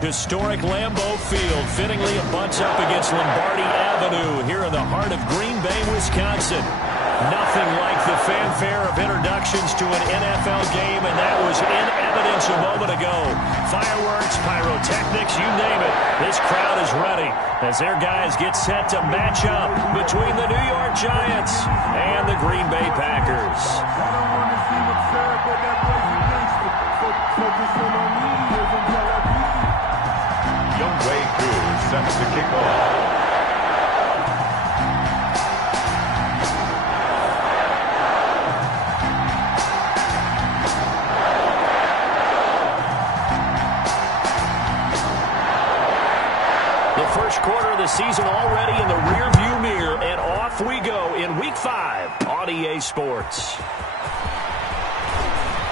Historic Lambeau Field fittingly butts up against Lombardi Avenue here in the heart of Green Bay, Wisconsin. Nothing like the fanfare of introductions to an NFL game, and that was in evidence a moment ago. Fireworks, pyrotechnics, you name it. This crowd is ready as their guys get set to match up between the New York Giants and the Green Bay Packers. Younghoe Koo sets the kickoff. First quarter of the season already in the rearview mirror, and off we go in Week 5 on EA Sports.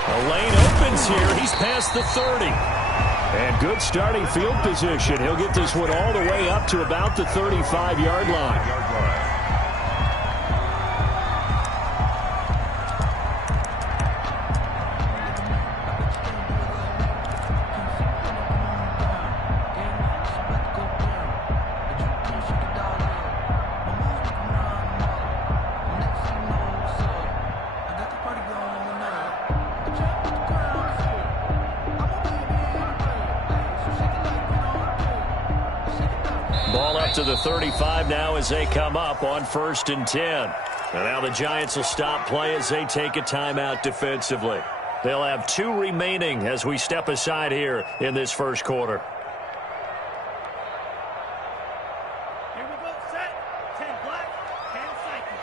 The lane opens here. He's past the 30. And good starting field position. He'll get this one all the way up to about the 35-yard line. Ball up to the 35 now as they come up on 1st and 10. And now the Giants will stop play as they take a timeout defensively. They'll have 2 remaining as we step aside here in this first quarter. Here we go, set. 10 black, 10 cycle.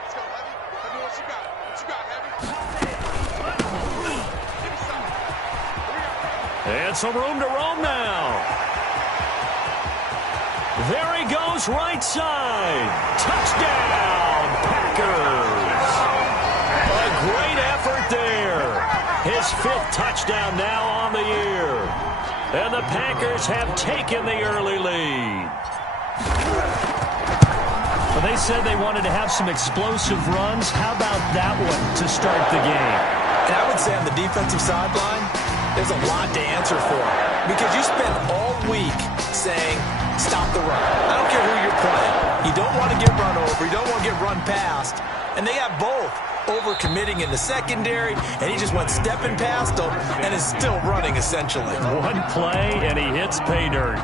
Let's go, Heavy. Heavy, what you got? What you got, Heavy? And some room to roam now. There he goes, right side. Touchdown, Packers. A great effort there. His 5th touchdown now on the year. And the Packers have taken the early lead. Well, they said they wanted to have some explosive runs. How about that one to start the game? And I would say on the defensive sideline, there's a lot to answer for. Because you spent all week saying, stop the run. I don't care who you're playing. You don't want to get run over. You don't want to get run past. And they got both. Over-committing in the secondary, and he just went stepping past them and is still running, essentially. One play, and he hits pay dirt.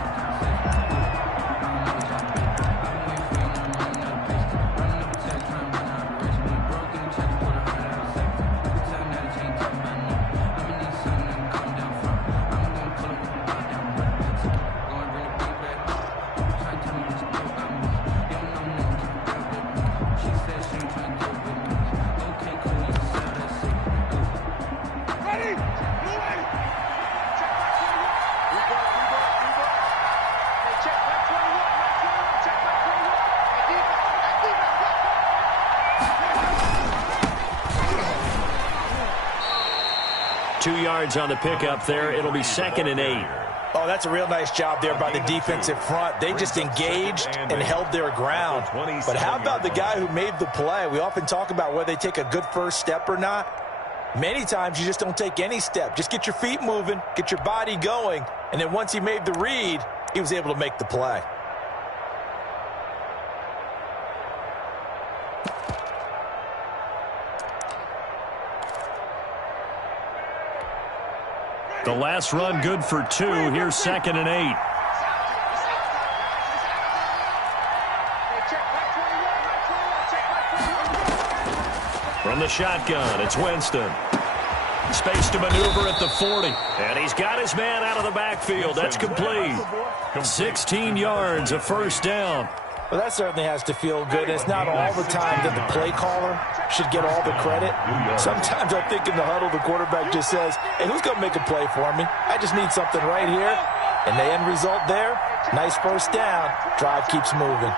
On the pickup there. It'll be 2nd and 8. Oh, that's a real nice job there by the defensive front. They just engaged and held their ground. But how about the guy who made the play? We often talk about whether they take a good first step or not. Many times you just don't take any step. Just get your feet moving, get your body going, and then once he made the read, he was able to make the play. The last run good for 2. Here's 2nd and 8. From the shotgun, it's Winston. Space to maneuver at the 40. And he's got his man out of the backfield. That's complete. 16 yards, a first down. Well, that certainly has to feel good. It's not all the time that the play caller should get all the credit. Sometimes I think in the huddle, the quarterback just says, hey, who's going to make a play for me? I just need something right here. And the end result there, nice first down. Drive keeps moving.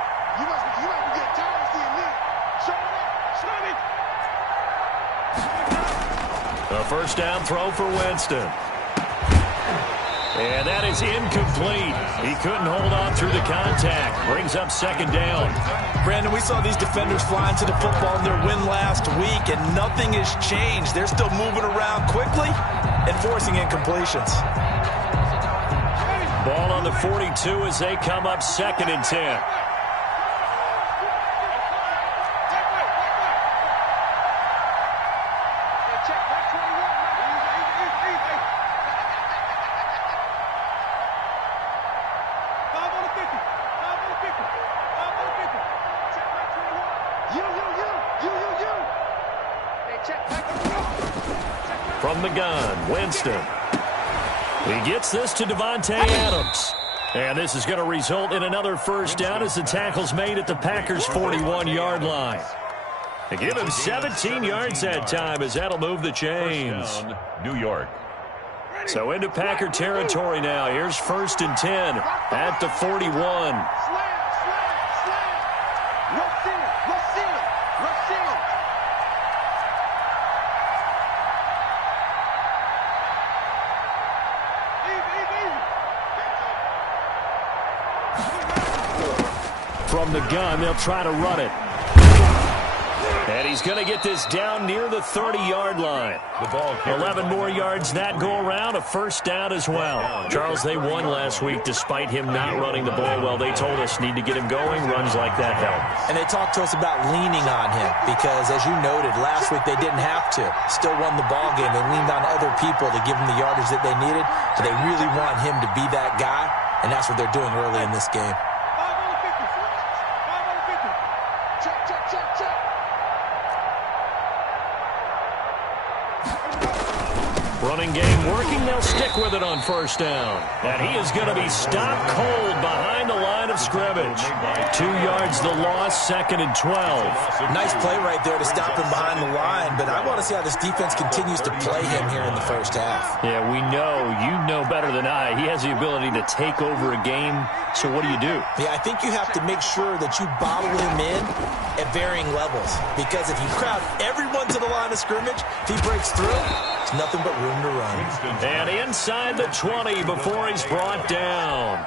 A first down throw for Winston. And that is incomplete. He couldn't hold on through the contact. Brings up 2nd down. Brandon, we saw these defenders flying to the football in their win last week, and nothing has changed. They're still moving around quickly and forcing incompletions. Ball on the 42 as they come up 2nd and 10. From the gun, Winston. He gets this to Davante Adams. And this is going to result in another first down as the tackle's made at the Packers' 41-yard line. They give him 17 yards that time as that'll move the chains. New York. So into Packer territory now. Here's 1st and 10 at the 41. From the gun, they'll try to run it. And he's going to get this down near the 30-yard line. 11 more yards that go around, a first down as well. Charles, they won last week despite him not running the ball well. They told us need to get him going. Runs like that help. And they talked to us about leaning on him because, as you noted, last week they didn't have to. Still won the ball game. They leaned on other people to give them the yardage that they needed. So they really want him to be that guy, and that's what they're doing early in this game. Running game working. They'll stick with it on first down. And he is going to be stopped cold behind the line of scrimmage. 2 yards the loss, 2nd and 12. Nice play right there to stop him behind the line, but I want to see how this defense continues to play him here in the first half. Yeah, we know. You know better than I. He has the ability to take over a game. So what do you do? Yeah, I think you have to make sure that you bottle him in at varying levels. Because if you crowd everyone to the line of scrimmage, if he breaks through, it's nothing but room to run. And inside the 20 before he's brought down.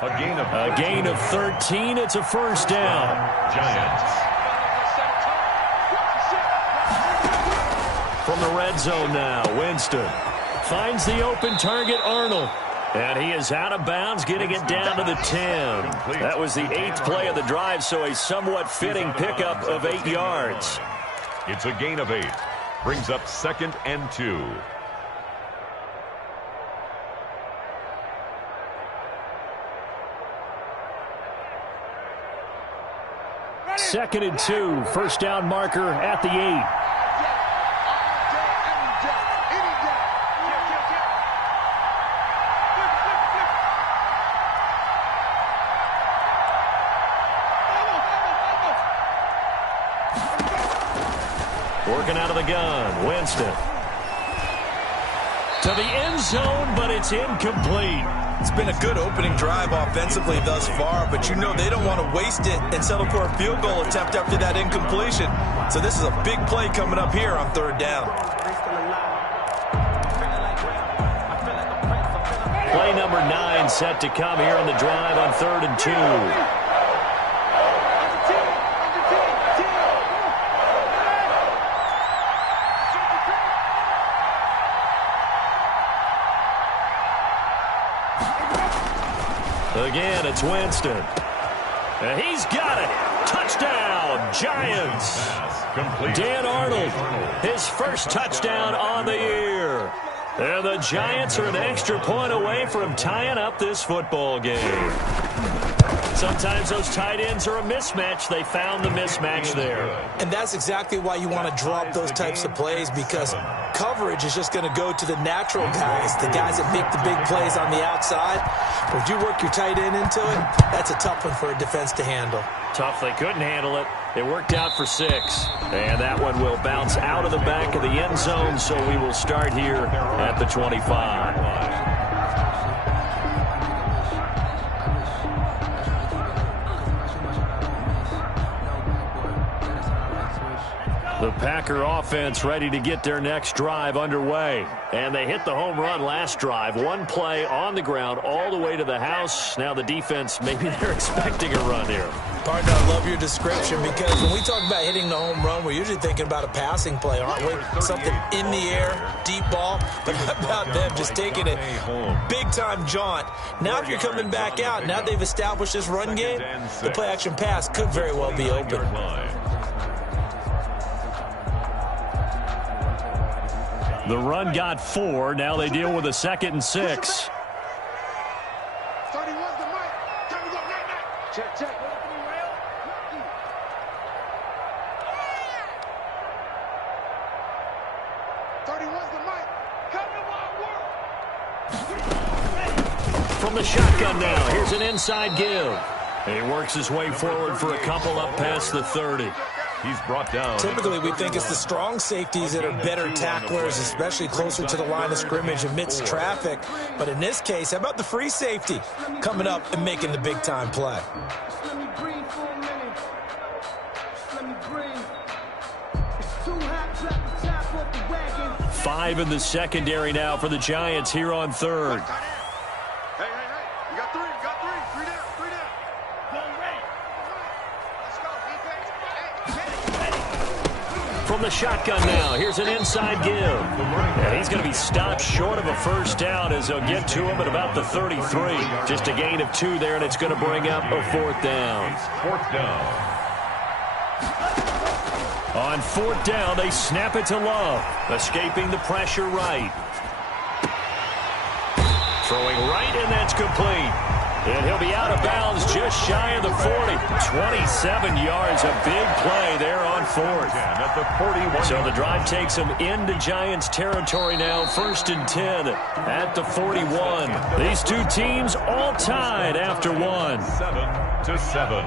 A gain of 13. It's a first down. Giants. From the red zone now, Winston finds the open target, Arnold. And he is out of bounds, getting it down to the 10. That was the 8th play of the drive, so a somewhat fitting pickup of 8 yards. It's a gain of 8. Brings up 2nd and 2. Second and 2, first down marker at the 8. Working out of the gun, Winston. To the end zone, but it's incomplete. It's been a good opening drive offensively thus far, but you know they don't want to waste it and settle for a field goal attempt after that incompletion. So this is a big play coming up here on 3rd down. Play number 9 set to come here on the drive on 3rd and 2. Again, it's Winston. And he's got it. Touchdown, Giants. Dan Arnold, his first touchdown on the year. And the Giants are an extra point away from tying up this football game. Sometimes those tight ends are a mismatch. They found the mismatch there. And that's exactly why you want to drop those types of plays, because coverage is just going to go to the natural guys, the guys that make the big plays on the outside. But if you work your tight end into it, that's a tough one for a defense to handle. Tough. They couldn't handle it. It worked out for 6. And that one will bounce out of the back of the end zone, so we will start here at the 25. The Packer offense ready to get their next drive underway. And they hit the home run last drive. One play on the ground all the way to the house. Now the defense, maybe they're expecting a run here. Partner, I love your description because when we talk about hitting the home run, we're usually thinking about a passing play, aren't we? Something in the air, deep ball. But how about them just taking it big-time jaunt? Now if you're coming back out, now they've established this run game, the play-action pass could very well be open. The run got 4. Now they deal with a 2nd and 6. 31's the mic. Time to go night-night. Check, check. 31's the mic. Come to my work. From the shotgun now, here's an inside give. And he works his way forward for a couple up past the 30. He's brought down. Typically, we think it's the strong safeties that are better tacklers, especially closer to the line of scrimmage amidst traffic. But in this case, how about the free safety coming up and making the big-time play? Let me breathe for a minute. Let me breathe. It's too hot, clap the top off the wagon. 5 in the secondary now for the Giants here on 3rd. Hey. You got 3. You got 3. 3 down. 3 down. Go ready. Let's go, defense. From the shotgun now, here's an inside give. And he's going to be stopped short of a first down as they'll get to him at about the 33. Just a gain of 2 there, and it's going to bring up a 4th down. 4th down. On 4th down, they snap it to Love. Escaping the pressure right. Throwing right, and that's complete. And he'll be out of bounds just shy of the 40. 27 yards, a big play there on 4th. At the 41. So the drive takes them into Giants territory now, 1st and 10 at the 41. These two teams all tied after 1. 7-7.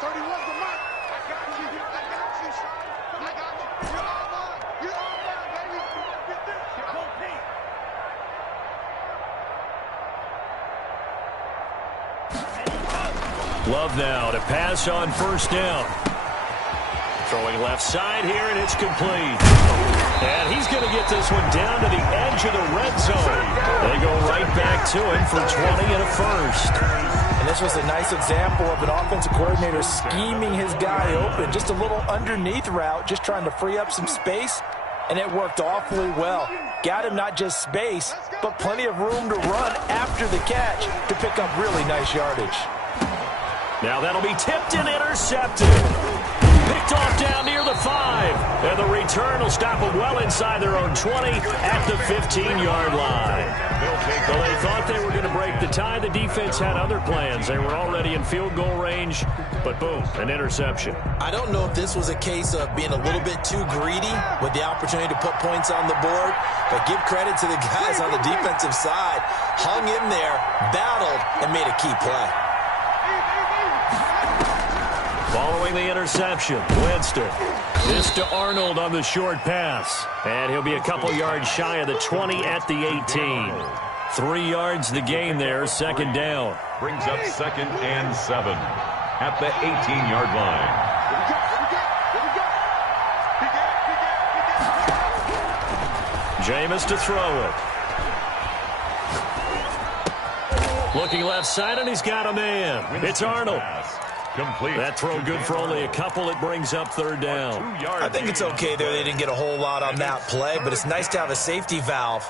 31's the mic. I got you. I got you, son. I got you. You're all mine. You're all mine, baby. Get this. Go, Pete. Love now to pass on 1st down. Throwing left side here, and it's complete. And he's going to get this one down to the edge of the red zone. They go right back to him for 20 and a first. And this was a nice example of an offensive coordinator scheming his guy open. Just a little underneath route, just trying to free up some space, and it worked awfully well. Got him not just space, but plenty of room to run after the catch to pick up really nice yardage. Now that'll be tipped and intercepted. Picked off down near the 5. And the return will stop them well inside their own 20 at the 15-yard line. Well, they thought they were going to break the tie. The defense had other plans. They were already in field goal range, but boom, an interception. I don't know if this was a case of being a little bit too greedy with the opportunity to put points on the board, but give credit to the guys on the defensive side. Hung in there, battled, and made a key play. Following the interception, Winston. This to Arnold on the short pass. And he'll be a couple yards shy of the 20 at the 18. 3 yards the gain there, 2nd down. Brings up 2nd and 7 at the 18-yard line. Jameis to throw it. Looking left side, and he's got a man. It's Arnold. Complete. That throw good for only a couple. It brings up 3rd down. I think it's okay there. They didn't get a whole lot on that play, but it's nice to have a safety valve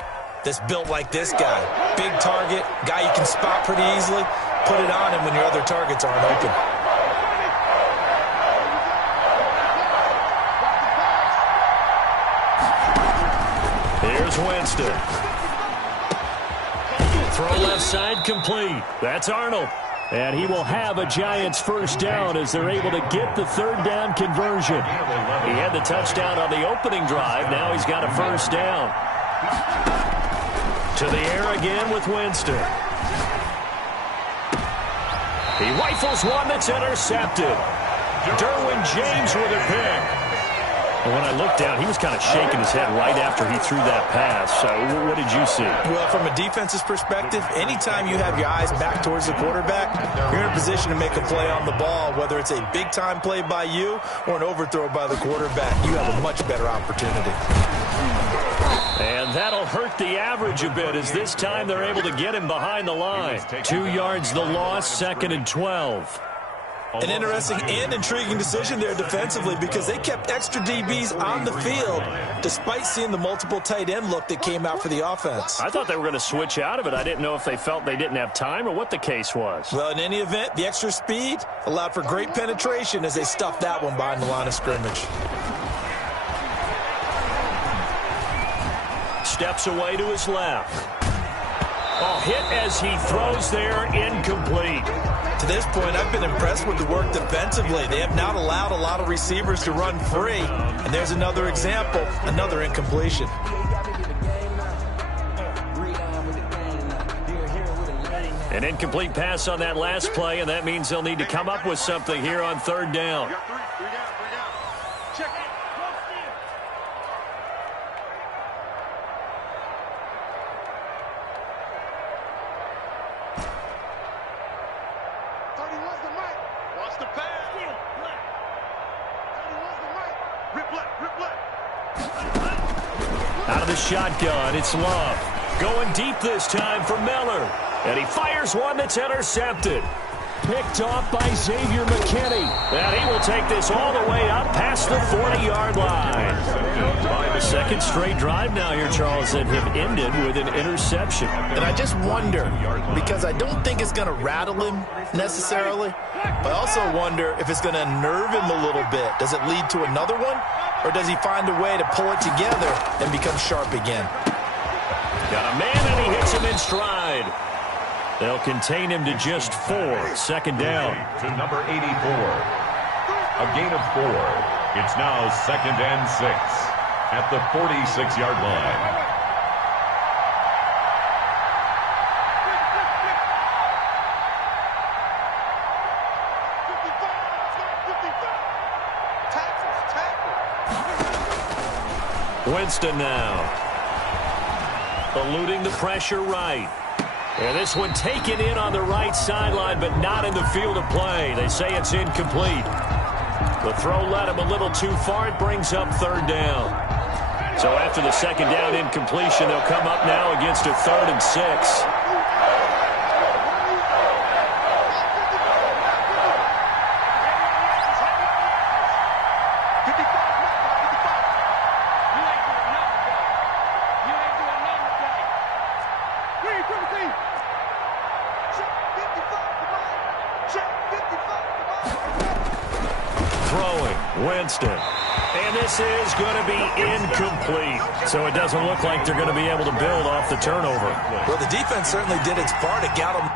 that's built like this guy. Big target, guy you can spot pretty easily. Put it on him when your other targets aren't open. Here's Winston. Throw left side complete. That's Arnold. And he will have a Giants 1st down as they're able to get the 3rd down conversion. He had the touchdown on the opening drive. Now he's got a 1st down. To the air again with Winston. He rifles one that's intercepted. Derwin James with a pick. And when I looked down, he was kind of shaking his head right after he threw that pass. So what did you see? Well, from a defense's perspective, anytime you have your eyes back towards the quarterback, you're in a position to make a play on the ball, whether it's a big-time play by you or an overthrow by the quarterback. You have a much better opportunity. And that'll hurt the average a bit as this time they're able to get him behind the line. 2 yards the loss, 2nd and 12. An interesting and intriguing decision there defensively because they kept extra DBs on the field despite seeing the multiple tight end look that came out for the offense. I thought they were going to switch out of it. I didn't know if they felt they didn't have time or what the case was. Well, in any event, the extra speed allowed for great penetration as they stuffed that one behind the line of scrimmage. Steps away to his left. Oh, hit as he throws there, incomplete. To this point, I've been impressed with the work defensively. They have not allowed a lot of receivers to run free. And there's another example, another incompletion. An incomplete pass on that last play, and that means they'll need to come up with something here on 3rd down. Check it. 30 was the mic. Wants the pass. 30 was the mic. Rip left. Out of the shotgun, it's Love. Going deep this time for Miller. And he fires one that's intercepted. Picked off by Xavier McKinney. And he will take this all the way up past the 40-yard line. The second straight drive now here, Charles, that have ended with an interception. And I just wonder, because I don't think it's going to rattle him necessarily, but I also wonder if it's going to unnerve him a little bit. Does it lead to another one, or does he find a way to pull it together and become sharp again? Got a man, and he hits him in stride. They'll contain him to just 4. 2nd down. To number 84. A gain of 4. It's now 2nd and 6 at the 46-yard line. Winston now. Eluding the pressure right. And this one taken in on the right sideline, but not in the field of play. They say it's incomplete. The throw led him a little too far. It brings up 3rd down. So after the 2nd down incompletion, they'll come up now against a 3rd and 6. Winston. And this is going to be incomplete. So it doesn't look like they're going to be able to build off the turnover. Well, the defense certainly did its part to get them.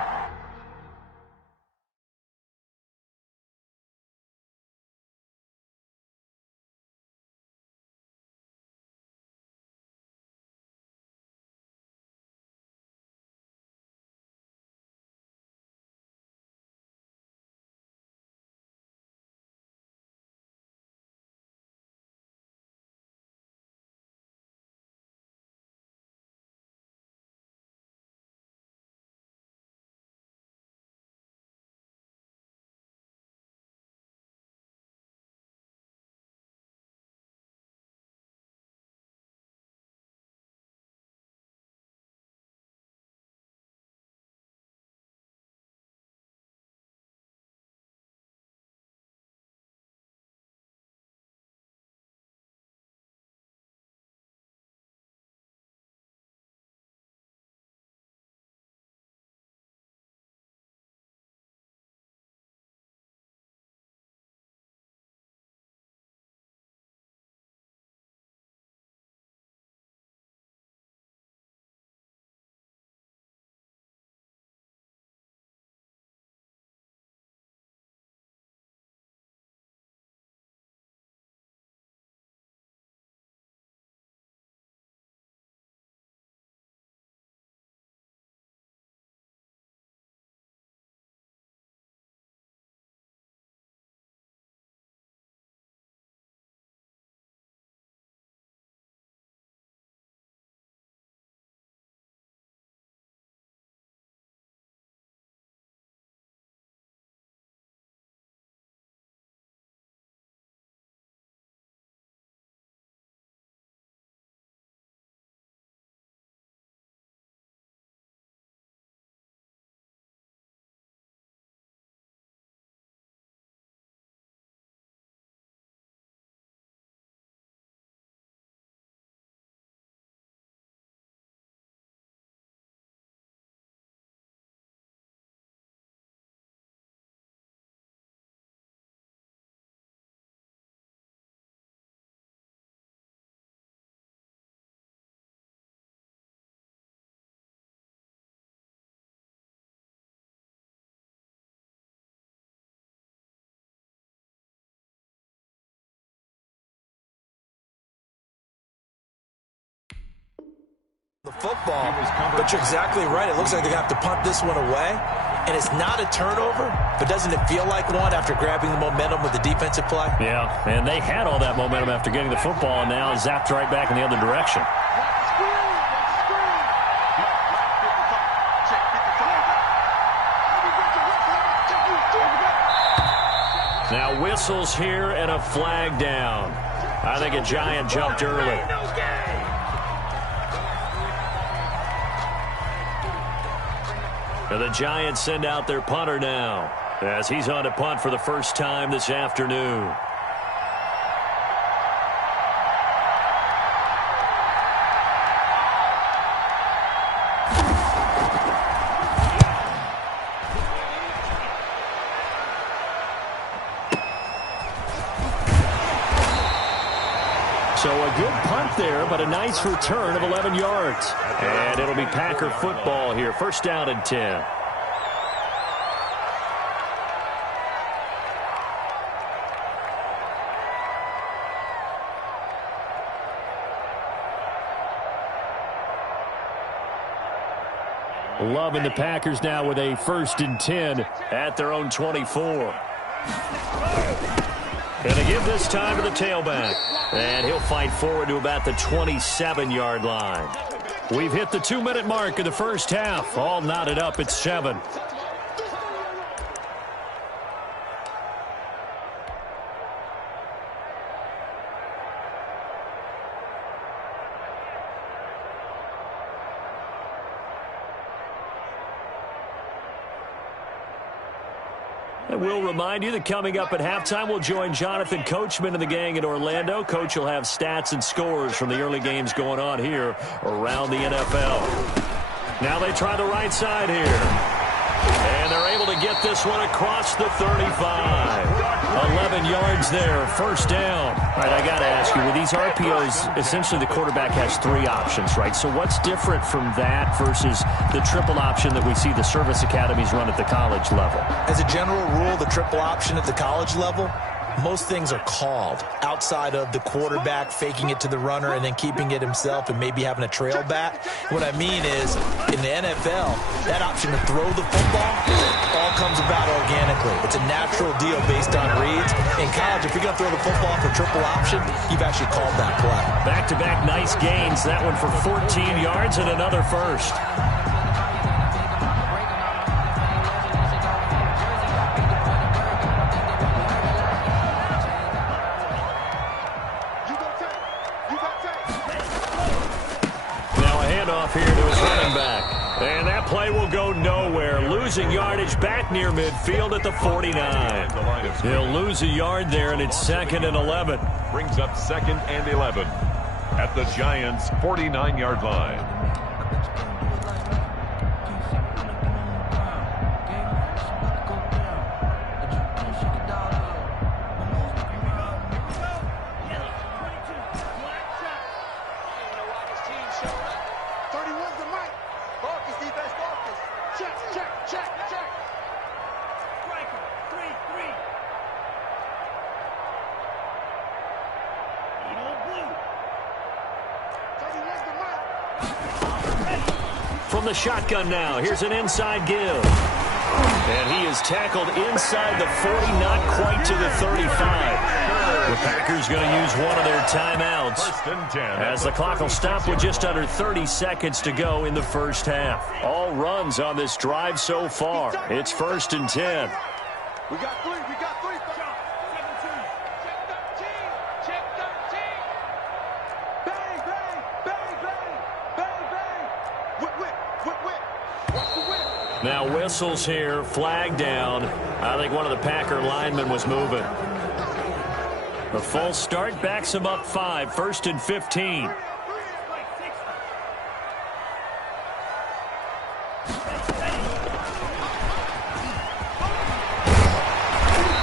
The football, but you're exactly right. It looks like they have to punt this one away, and it's not a turnover, but doesn't it feel like one after grabbing the momentum with the defensive play? Yeah, and they had all that momentum after getting the football, and now zapped right back in the other direction. Now whistles here and a flag down. I think a Giant jumped early. And the Giants send out their punter now as he's on to punt for the first time this afternoon. So a good punt there, but a nice return of 11 yards. And it'll be Packer football here. First down and 10. Loving the Packers now with a first and 10 at their own 24. Going to give this time to the tailback. And he'll fight forward to about the 27-yard line. We've hit the 2-minute mark in the first half. All knotted up at 7. And we'll remind you that coming up at halftime, we'll join Jonathan Coachman and the gang in Orlando. Coach will have stats and scores from the early games going on here around the NFL. Now they try the right side here. And they're able to get this one across the 35. 11 yards there, first down. All right, I got to ask you, with these RPOs, essentially the quarterback has 3 options, right? So what's different from that versus the triple option that we see the service academies run at the college level? As a general rule, the triple option at the college level, most things are called outside of the quarterback faking it to the runner and then keeping it himself and maybe having a trail back. What I mean is, in the NFL, that option to throw the football all comes about organically. It's a natural deal based on reads. In college, if you're going to throw the football for triple option, you've actually called that play. Back-to-back nice gains. That one for 14 yards and another first. Here to his running back. And that play will go nowhere. Losing yardage back near midfield at the 49. He'll lose a yard there, and it's 2nd and 11. Brings up 2nd and 11 at the Giants' 49-yard line. From the shotgun now, here's an inside give. And he is tackled inside the 40, not quite to the 35. The Packers going to use one of their timeouts as the clock will stop with just under 30 seconds to go in the first half. All runs on this drive so far. It's 1st and 10. We got 3. We got 3. Check 13. Bang, bang, bang, bang, bang, bang. Whip. What's the whip? Now whistles here, flag down. I think one of the Packer linemen was moving. The false start backs him up 5, 1st and 15.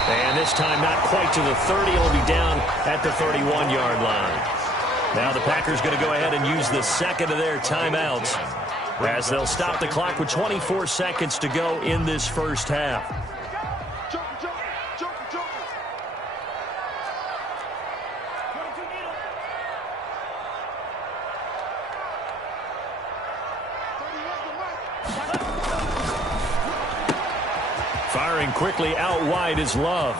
And this time not quite to the 30. It'll be down at the 31-yard line. Now the Packers going to go ahead and use the second of their timeouts as they'll stop the clock with 24 seconds to go in this first half. quickly out wide is Love.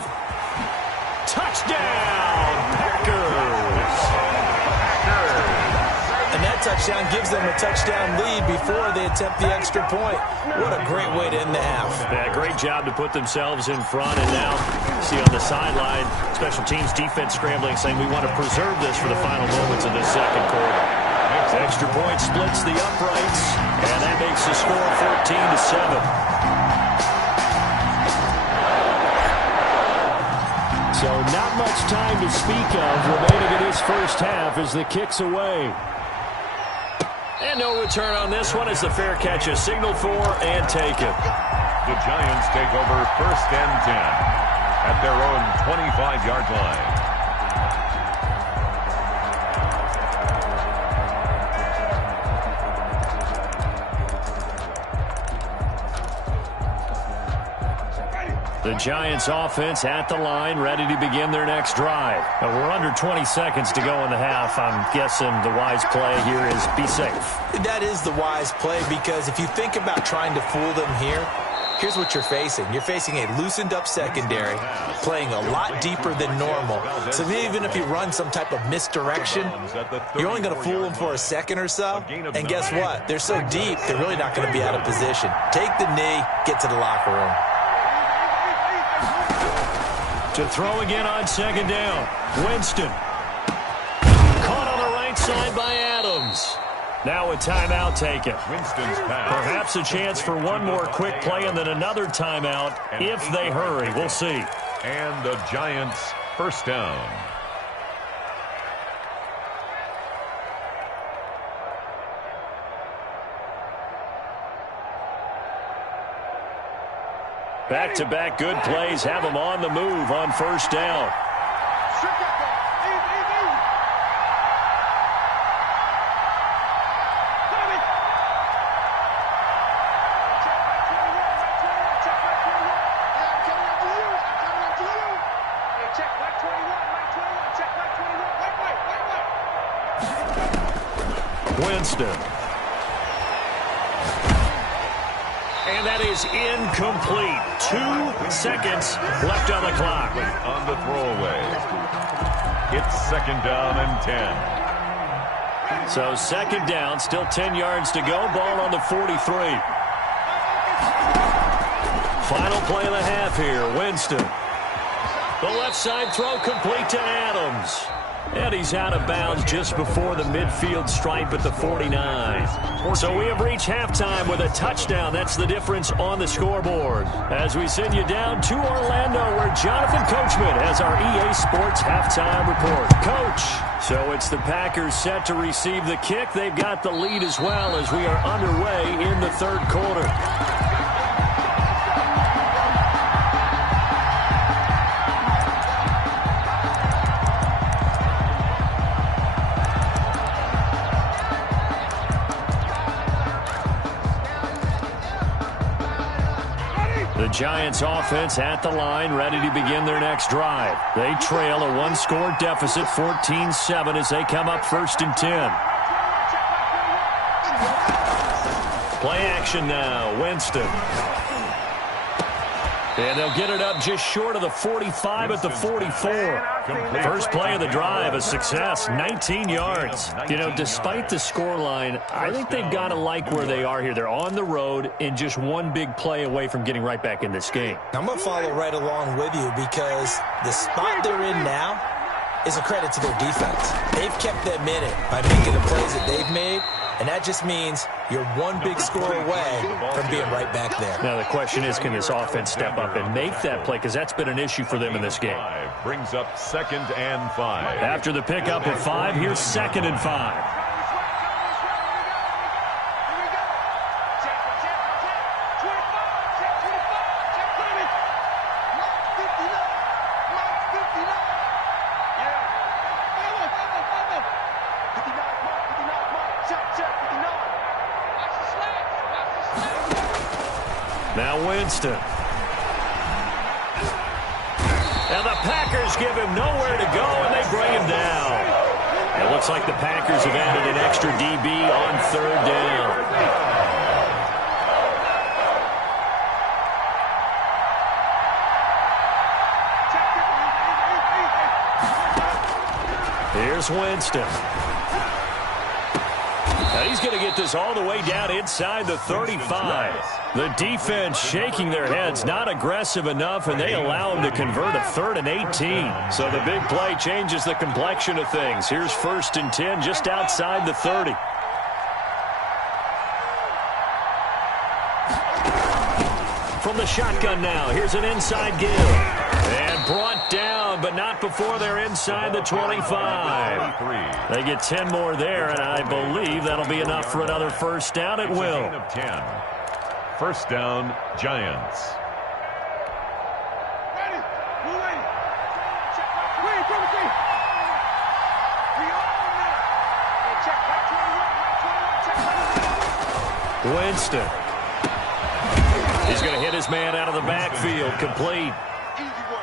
Touchdown, Packers! And that touchdown gives them a touchdown lead before they attempt the extra point. What a great way to end the half. Yeah, great job to put themselves in front. And now, see on the sideline, special teams defense scrambling, saying we want to preserve this for the final moments of this second quarter. Extra point splits the uprights, and that makes the score 14-7. So not much time to speak of remaining in this first half as the kick's away. And no return on this one as the fair catch is signaled for and taken. The Giants take over 1st and 10 at their own 25-yard line. The Giants offense at the line, ready to begin their next drive. We're under 20 seconds to go in the half. I'm guessing the wise play here is be safe. That is the wise play, because if you think about trying to fool them here, here's what you're facing. You're facing a loosened up secondary, playing a lot deeper than normal. So even if you run some type of misdirection, you're only going to fool them for a second or so. And guess what? They're so deep, they're really not going to be out of position. Take the knee, get to the locker room. To throw again on second down. Winston. Caught on the right side by Adams. Now a timeout taken. Winston's pass. Perhaps a chance for one more quick play and then another timeout if they hurry. We'll see. And the Giants' first down. Back-to-back good plays have them on the move on first down. Winston. And that is incomplete. 2 seconds left on the clock. On the throwaway. It's second down and 10. So second down, still 10 yards to go. Ball on the 43. Final play of the half here. Winston. The left side throw complete to Adams. And he's out of bounds just before the midfield stripe at the 49. So we have reached halftime with a touchdown. That's the difference on the scoreboard. As we send you down to Orlando, where Jonathan Coachman has our EA Sports halftime report. Coach, so it's the Packers set to receive the kick. They've got the lead as well as we are underway in the third quarter. The Giants offense at the line, ready to begin their next drive. They trail a one-score deficit, 14-7, as they come up 1st and 10. Play action now, Winston. And they'll get it up just short of the 45 at the 44. First play of the drive, a success, 19 yards. You know, despite the scoreline, I think they've got to like where they are here. They're on the road and just one big play away from getting right back in this game. I'm going to follow right along with you, because the spot they're in now is a credit to their defense. They've kept them in it by making the plays that they've made, and that just means you're one big score away from being right back there. Now the question is, can this offense step up and make that play? Because that's been an issue for them in this game. Brings up 2nd and 5. After the pickup of 5, here's 2nd and 5. Now Winston. And the Packers give him nowhere to go, and they bring him down. It looks like the Packers have added an extra DB on 3rd down. Here's Winston. Now he's going to get this all the way down inside the 35. The defense shaking their heads, not aggressive enough, and they allow him to convert a 3rd and 18. So the big play changes the complexion of things. Here's 1st and 10 just outside the 30. From the shotgun now, here's an inside give. And brought down, but not before they're inside the 25. They get 10 more there, and I believe that'll be enough for another first down. It will. Gain of 10. First down, Giants. Ready? Who ready? Check back. Wait, bro, wait. We all in there. Hey, check back 21, check back. Winston. He's going to hit his man out of the backfield. Complete.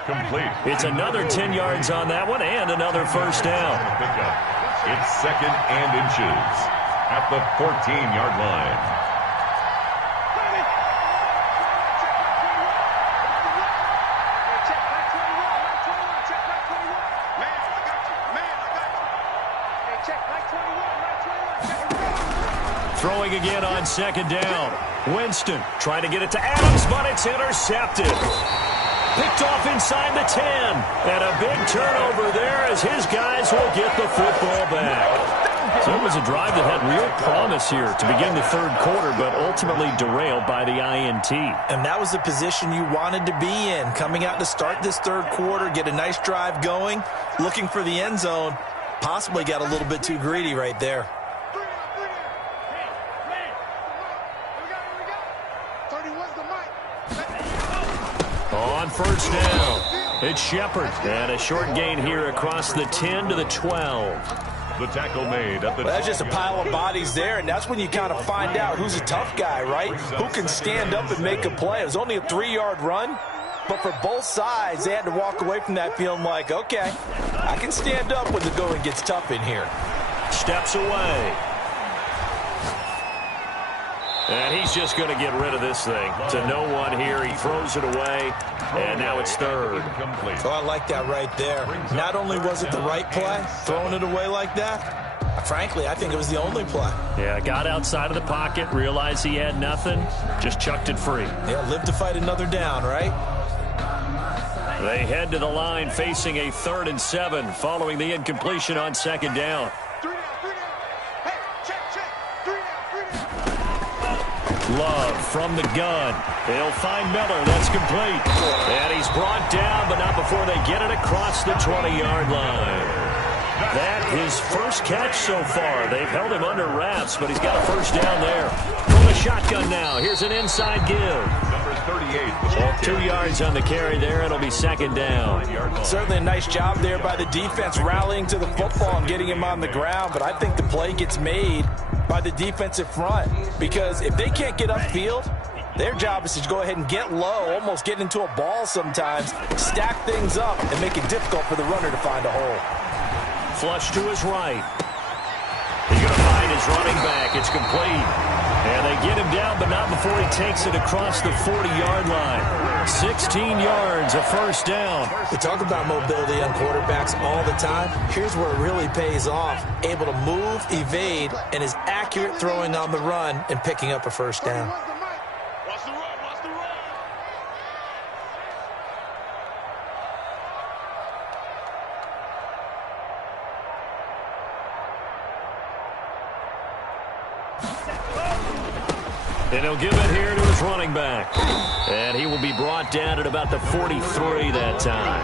Complete. It's another 10 yards on that one and another first down. It's 2nd and inches at the 14-yard line. Check back 21, check back 21. Man, I got you. Hey, check back 21, Throwing again on 2nd down. Winston trying to get it to Adams, but it's intercepted. Picked off inside the 10. And a big turnover there as his guys will get the football back. So it was a drive that had real promise here to begin the 3rd quarter, but ultimately derailed by the INT. And that was the position you wanted to be in. Coming out to start this 3rd quarter, get a nice drive going, looking for the end zone. Possibly got a little bit too greedy right there. On first down, it's Shepard. And a short gain here across the 10 to the 12. The tackle made at the... Well, that's just a pile of bodies there, and that's when you kind of find out who's a tough guy, right? Who can stand up and make a play. It was only a 3-yard run, but for both sides, they had to walk away from that feeling like, okay, I can stand up when the going gets tough in here. Steps away. And he's just going to get rid of this thing to no one here. He throws it away, and now it's 3rd. So I like that right there. Not only was it the right play, throwing it away like that, frankly, I think it was the only play. Yeah, got outside of the pocket, realized he had nothing, just chucked it free. Yeah, live to fight another down, right? They head to the line facing a 3rd and 7 following the incompletion on 2nd down. Love from the gun. They'll find Miller. That's complete. And he's brought down, but not before they get it across the 20-yard line. That his first catch so far. They've held him under wraps, but he's got a first down there. From the shotgun now. Here's an inside give. Number 38. The ball 2 yards on the carry there. It'll be 2nd down. Certainly a nice job there by the defense rallying to the football and getting him on the ground, but I think the play gets made by the defensive front, because if they can't get upfield, their job is to go ahead and get low, almost get into a ball sometimes, stack things up, and make it difficult for the runner to find a hole. Flush to his right. He's going to find his running back. It's complete. And they get him down, but not before he takes it across the 40-yard line. 16 yards, a first down. We talk about mobility on quarterbacks all the time. Here's where it really pays off. Able to move, evade, and is accurate throwing on the run and picking up a first down. And he'll give it here to his running back. And he will be brought down at about the 43 that time.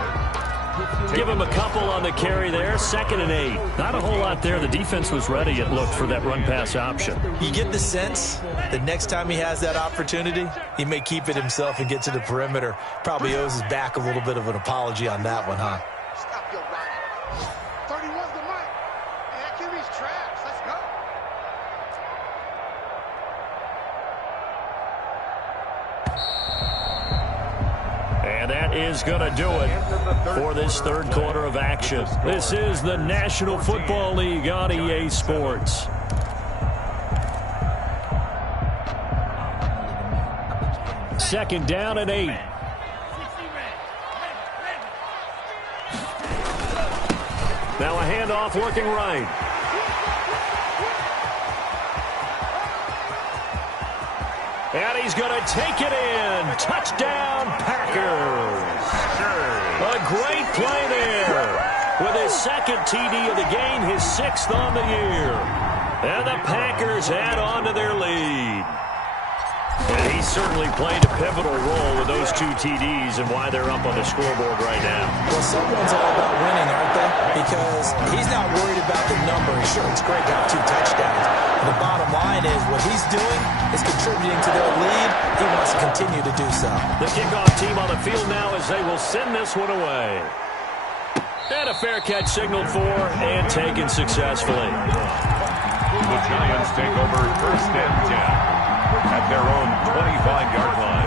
Give him a couple on the carry there. 2nd and 8. Not a whole lot there. The defense was ready, it looked, for that run-pass option. You get the sense that next time he has that opportunity, he may keep it himself and get to the perimeter. Probably owes his back a little bit of an apology on that one, huh? Stop your running. 31's the mic. And that QB's trash. Let's go. And that is going to do it for this 3rd quarter of action. This is the National Football League on EA Sports. Second down and 8. Now a handoff working right. And he's going to take it in. Touchdown, Packers. A great play there. With his second TD of the game, his 6th on the year. And the Packers add on to their lead. And he certainly played a pivotal role with those 2 TDs and why they're up on the scoreboard right now. Well, someone's all about winning, aren't they? Because he's not worried about the number. Sure, it's great to have 2 touchdowns. The bottom line is what he's doing is contributing to their lead. He wants to continue to do so. The kickoff team on the field now as they will send this one away. And a fair catch signaled for and taken successfully. The Giants take over 1st and 10 at their own 25-yard line.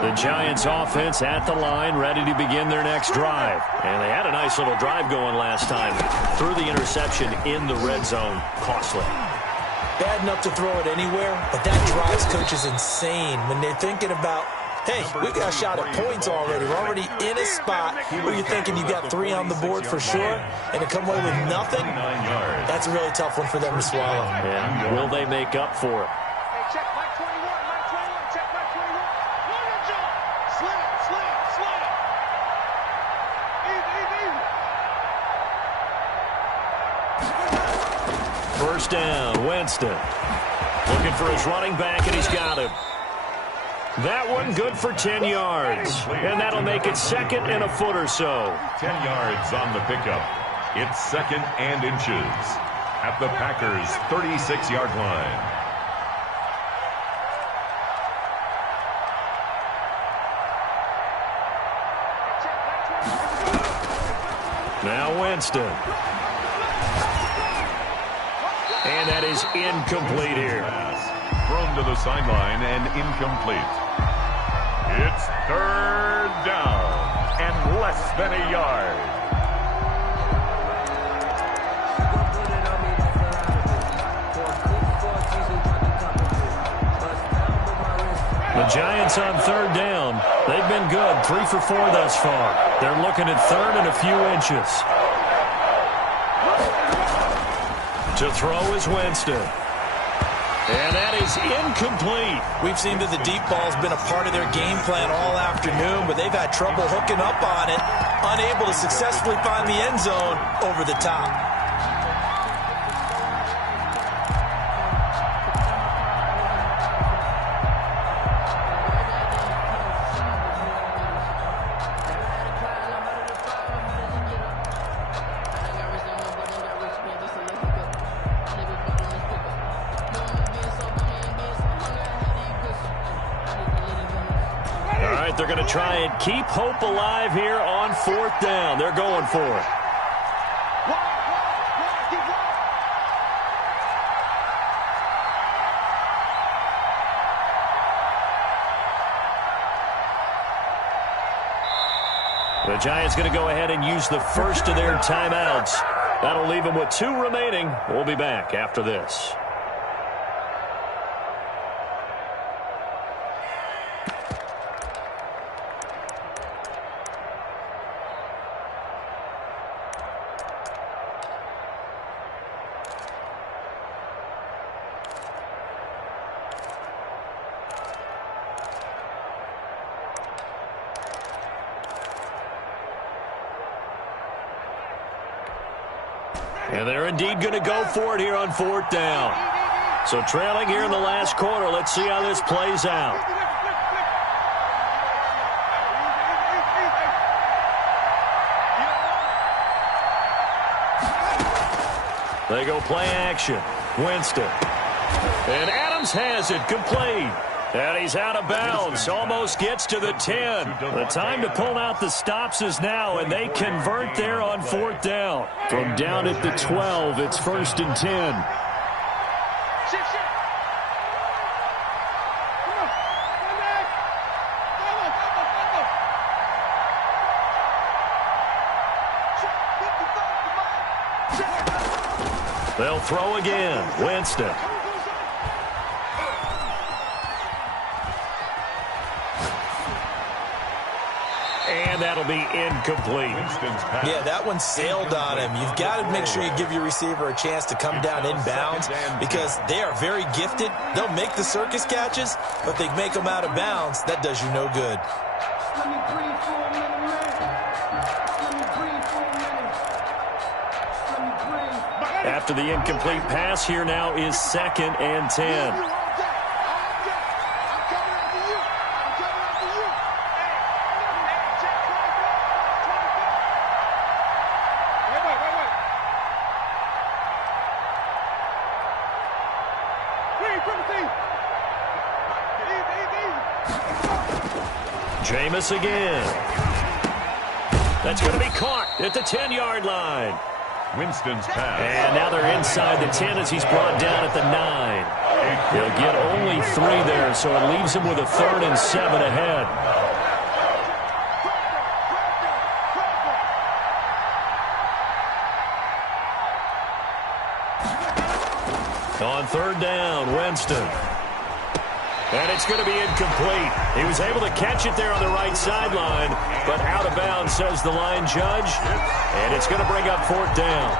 The Giants offense at the line, ready to begin their next drive. And they had a nice little drive going last time. Threw the interception in the red zone. Costly. Bad enough to throw it anywhere, but that drives coaches insane when they're thinking about, hey, we've got a shot at points already. We're already in a spot where you're thinking you got 3 on the board for sure, and to come away with nothing, that's a really tough one for them to swallow. Yeah. Will they make up for it? Hey, check Mike 21, Mike 21, check Mike 21. Long jump. Slant. Easy. First down, Winston. Looking for his running back, and he's got him. That one good for 10 yards. And that'll make it 2nd and a foot or so. 10 yards on the pickup. It's 2nd and inches at the Packers' 36-yard line. Now Winston. And that is incomplete here. Thrown to the sideline and incomplete. It's 3rd down and less than a yard. The Giants on 3rd down. They've been good, 3 for 4 thus far. They're looking at 3rd and a few inches. To throw is Winston. And that is incomplete. We've seen that the deep ball's been a part of their game plan all afternoon, but they've had trouble hooking up on it, unable to successfully find the end zone over the top. They're going to try and keep hope alive here on 4th down. They're going for it. The Giants going to go ahead and use the first of their timeouts. That'll leave them with 2 remaining. We'll be back after this. And they're indeed going to go for it here on 4th down. So trailing here in the last quarter. Let's see how this plays out. They go play action. Winston. And Adams has it complete. And he's out of bounds. Almost gets to the 10. The time to pull out the stops is now, and they convert there on 4th down. From down at the 12, it's 1st and 10. They'll throw again. Winston. And And that'll be incomplete. Yeah, that one sailed on him. You've got to make sure you give your receiver a chance to come down inbounds because they are very gifted. They'll make the circus catches, but they make them out of bounds. That does you no good. Let me breathe for a minute, man. Let me breathe for a minute. Let me breathe. After the incomplete pass, here now is 2nd and 10. Jameis again. That's going to be caught at the 10-yard line. Winston's pass. And now they're inside the 10 as he's brought down at the 9. He'll get only 3 there, so it leaves him with a 3rd and 7 ahead. On 3rd down, Winston. And it's going to be incomplete. He was able to catch it there on the right sideline, but out of bounds, says the line judge. And it's going to bring up 4th down.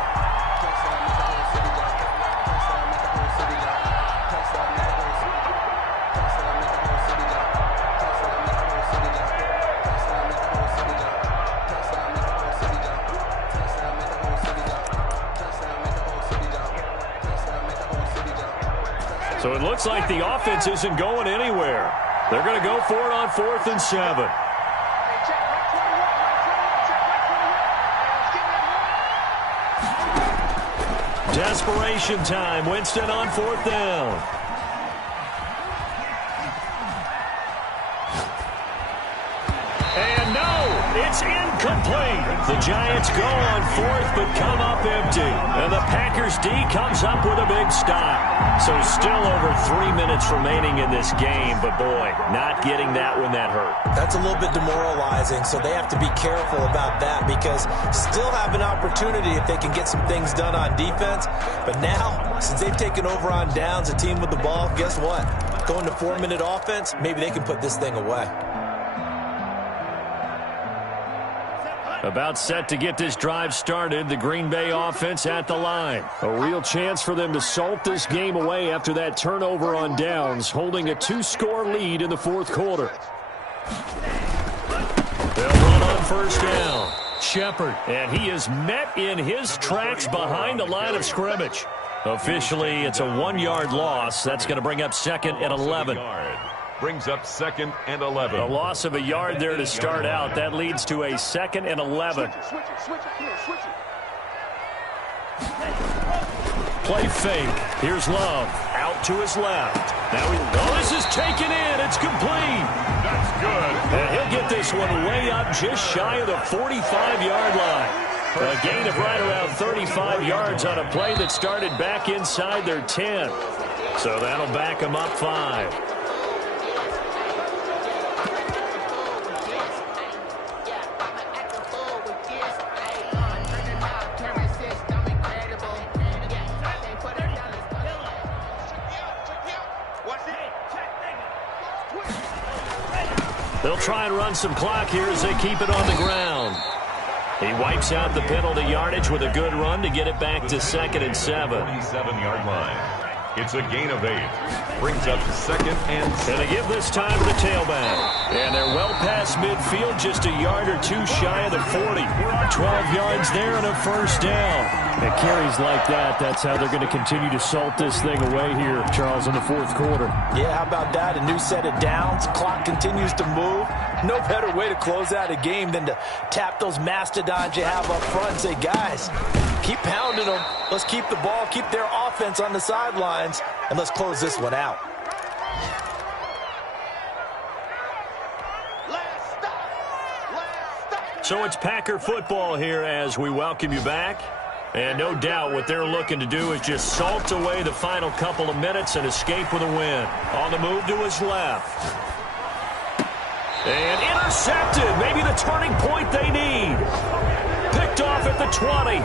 So it looks like the offense isn't going anywhere. They're going to go for it on 4th and 7. Desperation time. Winston on 4th down. And no, it's incomplete. The Giants go on 4th but come up empty. And the Packers D comes up with a big stop. So still over 3 minutes remaining in this game, but boy, not getting that when that hurt. That's a little bit demoralizing, so they have to be careful about that because still have an opportunity if they can get some things done on defense. But now, since they've taken over on downs, a team with the ball, guess what? Going to 4-minute offense, maybe they can put this thing away. About set to get this drive started, the Green Bay offense at the line. A real chance for them to salt this game away after that turnover on downs, holding a 2-score lead in the 4th quarter. They'll run on 1st down. Shepard, and he is met in his tracks behind the line of scrimmage. Officially, it's a 1-yard loss. That's going to bring up 2nd and 11. Brings up 2nd and 11. A loss of a yard there to start out. That leads to a 2nd and 11. Play fake. Here's Love. Out to his left. Now this is taken in. It's complete. That's good. And he'll get this one way up just shy of the 45-yard line. A gain of right around 35 yards on a play that started back inside their 10. So that'll back them up 5. They'll try and run some clock here as they keep it on the ground. He wipes out the penalty yardage with a good run to get it back to 2nd and 7. 47-yard line. It's a gain of 8. Brings up 2nd and 6. And they give this time to the tailback. And they're well past midfield, just a yard or 2 shy of the 40. 12 yards there and a 1st down. And carries like that, that's how they're going to continue to salt this thing away here, Charles, in the 4th quarter. Yeah, how about that? A new set of downs. Clock continues to move. No better way to close out a game than to tap those mastodons you have up front and say, guys, keep pounding them. Let's keep the ball, keep their offense on the sidelines, and let's close this one out. So it's Packer football here as we welcome you back. And no doubt what they're looking to do is just salt away the final couple of minutes and escape with a win. On the move to his left. And intercepted. Maybe the turning point they need. Picked off at the 20.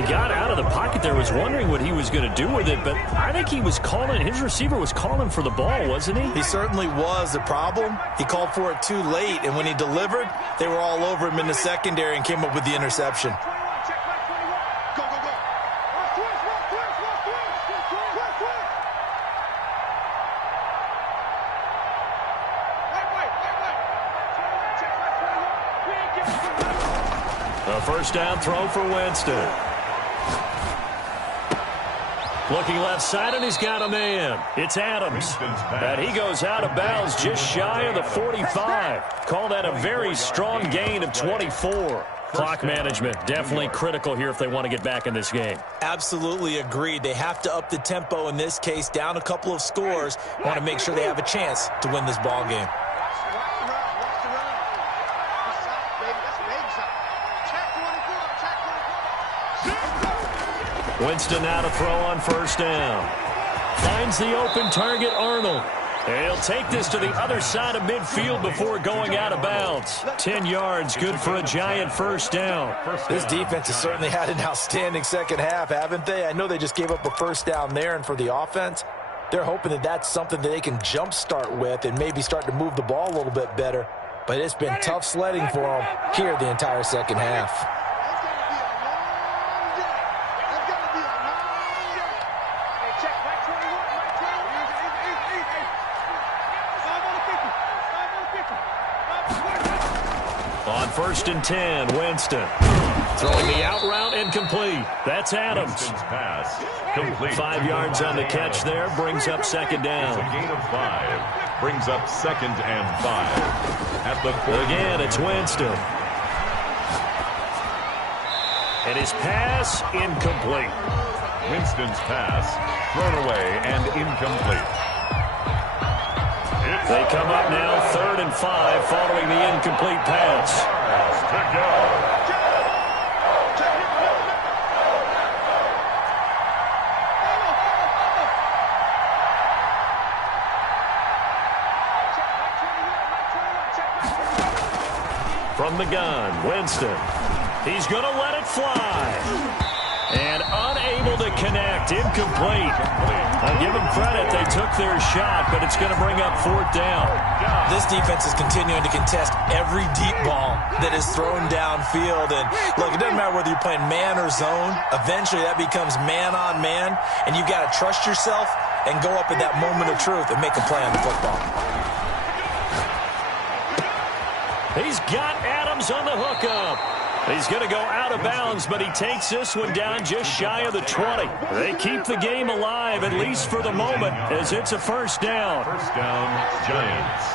He got out of the pocket there, was wondering what he was going to do with it, but I think he was calling, his receiver was calling for the ball, wasn't he? He certainly was. The problem, he called for it too late, and when he delivered, they were all over him in the secondary and came up with the interception. A first down throw for Winston. Looking left side, and he's got a man. It's Adams. And he goes out of bounds just shy of the 45. Call that a very strong gain of 24. Clock management definitely critical here if they want to get back in this game. Absolutely agreed. They have to up the tempo in this case, down a couple of scores. Want to make sure they have a chance to win this ball game. Winston now to throw on first down. Finds the open target, Arnold. And he'll take this to the other side of midfield before going out of bounds. 10 yards, good for a Giant first down. This defense has certainly had an outstanding second half, haven't they? I know they just gave up a first down there, and for the offense, they're hoping that that's something that they can jumpstart with and maybe start to move the ball a little bit better. But it's been tough sledding for them here the entire second half. On first and 10, Winston. Throwing the out route incomplete. That's Adams. Pass complete. 5 yards on the catch there. Brings up second down. It's a gain of 5. Brings up second and 5. At the 40. Again, it's Winston. And his pass incomplete. Winston's pass thrown away and incomplete. They come up now 3rd and 5 following the incomplete pass. To go. From the gun, Winston. He's going to let it fly. And unable to connect, incomplete. I'll give them credit, they took their shot, but it's going to bring up 4th down. This defense is continuing to contest every deep ball that is thrown downfield. And look, it doesn't matter whether you're playing man or zone. Eventually that becomes man on man, and you've got to trust yourself and go up at that moment of truth and make a play on the football. He's got Adams on the hookup. He's going to go out of bounds, but he takes this one down just shy of the 20. They keep the game alive, at least for the moment, as it's a first down. First down, Giants.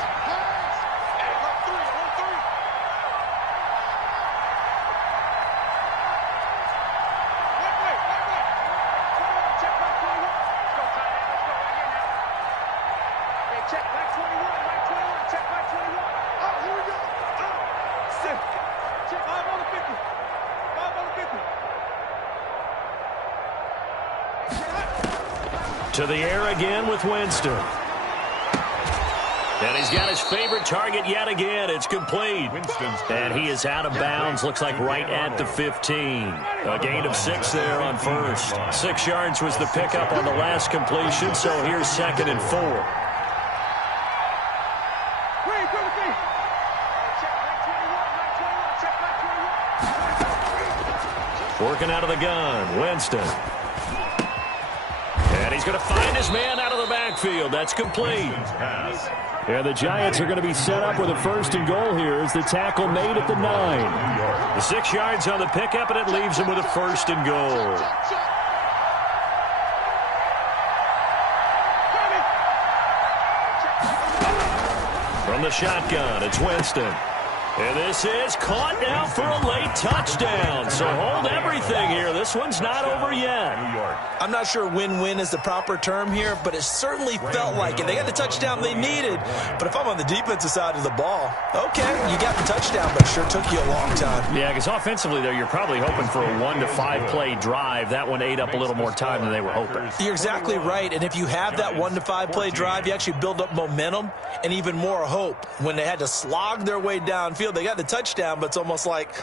To the air again with Winston. And he's got his favorite target yet again. It's complete. And he is out of bounds. Looks like right at the 15. A gain of 6 there on first. 6 yards was the pickup on the last completion. So here's 2nd and 4. Working out of the gun, Winston. And he's going to find his man out of the backfield. That's complete. And the Giants are going to be set up with a 1st and goal here as the tackle made at the 9. The 6 yards on the pickup, and it leaves him with a 1st and goal. From the shotgun, it's Winston. And this is caught now for a late touchdown. So hold everything here. This one's not over yet. I'm not sure win-win is the proper term here, but it certainly felt like it. They got the touchdown they needed. But if I'm on the defensive side of the ball, okay, you got the touchdown, but it sure took you a long time. Yeah, because offensively, though, you're probably hoping for a 1 to 5 play drive. That one ate up a little more time than they were hoping. You're exactly right. And if you have that 1 to 5 play drive, you actually build up momentum and even more hope. When they had to slog their way downfield, they got the touchdown, but it's almost like,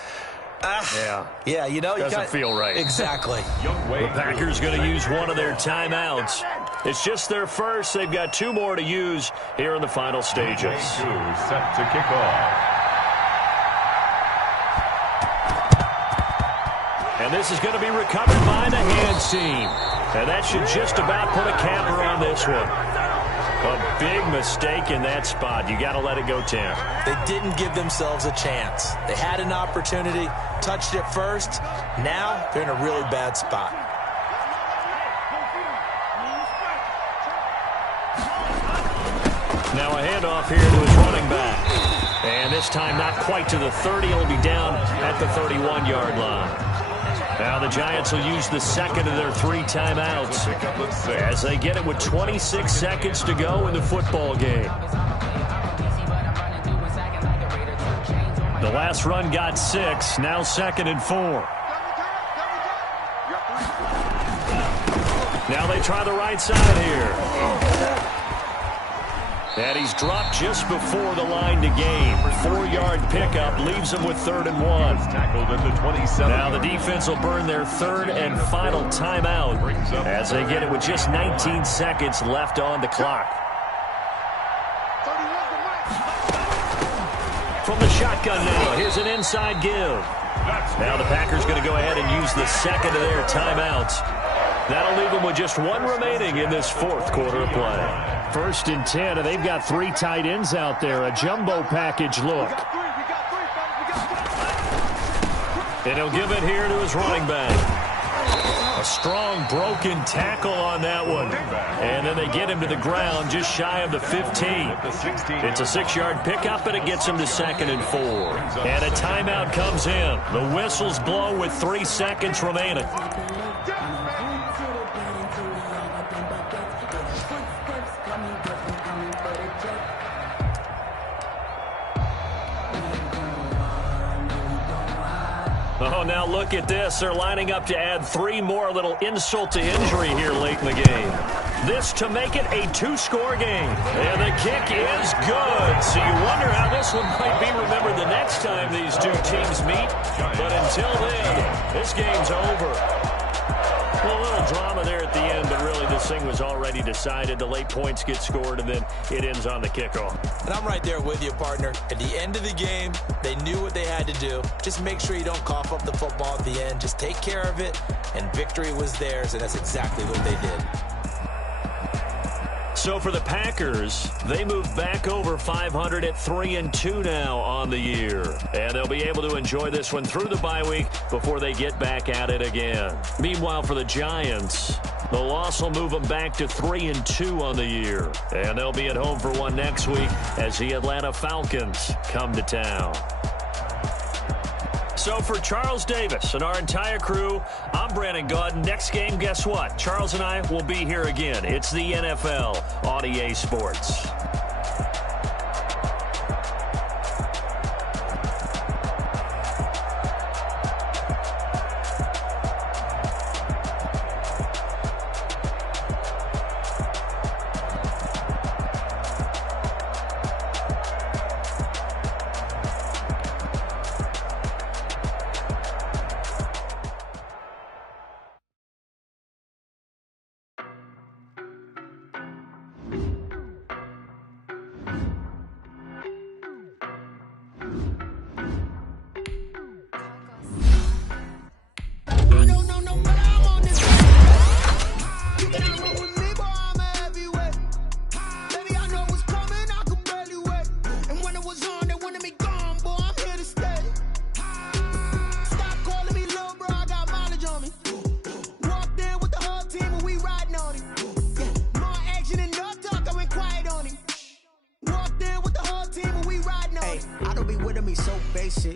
Yeah, you know. Doesn't feel right. Exactly. The Packers going to use one of their timeouts. It's just their first. They've got 2 more to use here in the final stages. Set to kick off. And this is going to be recovered by the hands team. And that should just about put a capper on this one. A big mistake in that spot. You got to let it go 10. They didn't give themselves a chance. They had an opportunity, touched it first. Now they're in a really bad spot. Now a handoff here to his running back. And this time not quite to the 30. It'll be down at the 31-yard line. Now the Giants will use the second of their 3 timeouts as they get it with 26 seconds to go in the football game. The last run got 6, now 2nd and 4. Now they try the right side here. And he's dropped just before the line to gain. 4-yard pickup leaves him with 3rd and 1. Tackled at the 27. Now the defense will burn their 3rd and final timeout as they get it with just 19 seconds left on the clock. From the shotgun now, here's an inside give. Now the Packers going to go ahead and use the second of their timeouts. That'll leave them with just 1 remaining in this 4th quarter of play. 1st and 10, and they've got 3 tight ends out there. A jumbo package look. And he'll give it here to his running back. A strong broken tackle on that one. And then they get him to the ground just shy of the 15. It's a 6-yard pickup, and it gets him to 2nd and 4. And a timeout comes in. The whistles blow with 3 seconds remaining. Oh, now look at this. They're lining up to add 3 more, a little insult to injury here late in the game. This to make it a 2-score game. And the kick is good. So you wonder how this one might be remembered the next time these 2 teams meet. But until then, this game's over. Well, a little drama there at the end, but really this thing was already decided. The late points get scored, and then it ends on the kickoff. And I'm right there with you, partner. At the end of the game, they knew what they had to do. Just make sure you don't cough up the football at the end. Just take care of it, and victory was theirs, and that's exactly what they did. So for the Packers, they move back over 500 at 3-2 now on the year. And they'll be able to enjoy this one through the bye week before they get back at it again. Meanwhile, for the Giants, the loss will move them back to 3-2 on the year. And they'll be at home for one next week as the Atlanta Falcons come to town. So for Charles Davis and our entire crew, I'm Brandon Gaudin. Next game, guess what? Charles and I will be here again. It's the NFL on EA Sports.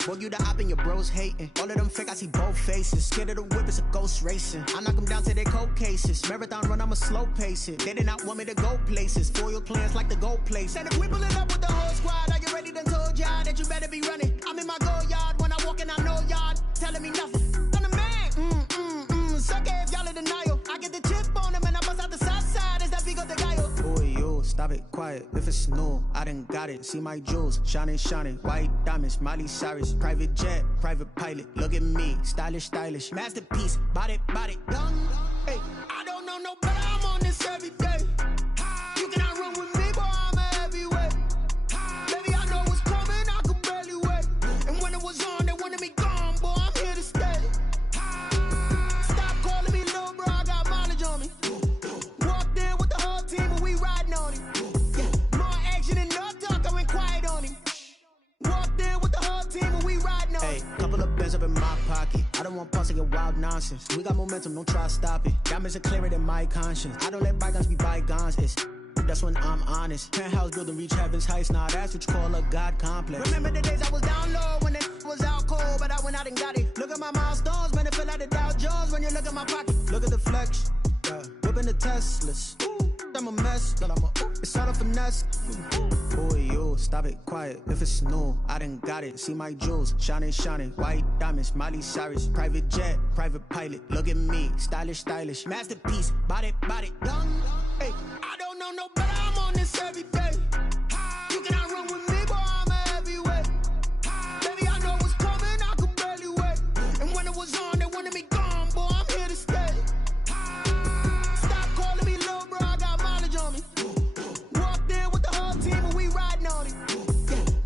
Boy, you the op and your bros hating. All of them fake, I see both faces. Scared of the whip, it's a ghost racing. I knock them down to their cold cases. Marathon run, I'ma slow pace it. They did not want me to go places. Foil plans like the gold place. And if we pulling up with the whole squad, are you ready to told y'all that you better be running? I'm in my go yard when I walk in, I know y'all telling me nothing. I'm the man, sucker if y'all in denial. I get the chip on them and I bust out the south side as that big of the guy. Boy, yo, stop stop it, quiet. If it's new, I done got it. See my jewels, shining, shining. White diamonds, Miley Cyrus. Private jet, private pilot. Look at me, stylish, stylish. Masterpiece, body, body. Young, hey, I don't know no better. I'm on this every day. You cannot run with me, boy. I'm a heavyweight. Baby, I know what's coming. I could barely wait. And when it was on, they wanted me gone, boy. I'm here to stay. Stop calling me little bro. I got mileage on me. Walked in with the whole team, and we riding on him. Yeah, more action and no talk. I went quiet on him. Walked in with the whole team, and we riding on him. Hey, couple of bands up in my pocket. I don't want pause to get wild nonsense. We got momentum, don't try to stop it. Diamonds are clearer than my conscience. I don't let bygones be bygones. That's when I'm honest. Penthouse building, reach heaven's heights. Nah, that's what you call a God complex. Remember the days I was down low when it was out cold, but I went out and got it. Look at my milestones, man, it feel like the Dow Jones when you look at my pocket. Look at the flex, yeah. Whipping the Teslas. I'm a mess, but I'm a it's all a finesse. Boy, you stop it, quiet. If it's new, I done got it. See my jewels, shining, shining. White diamonds, Miley Cyrus. Private jet, private pilot. Look at me, stylish, stylish. Masterpiece, body, body. Young, hey, I don't know no better. I'm on this every day.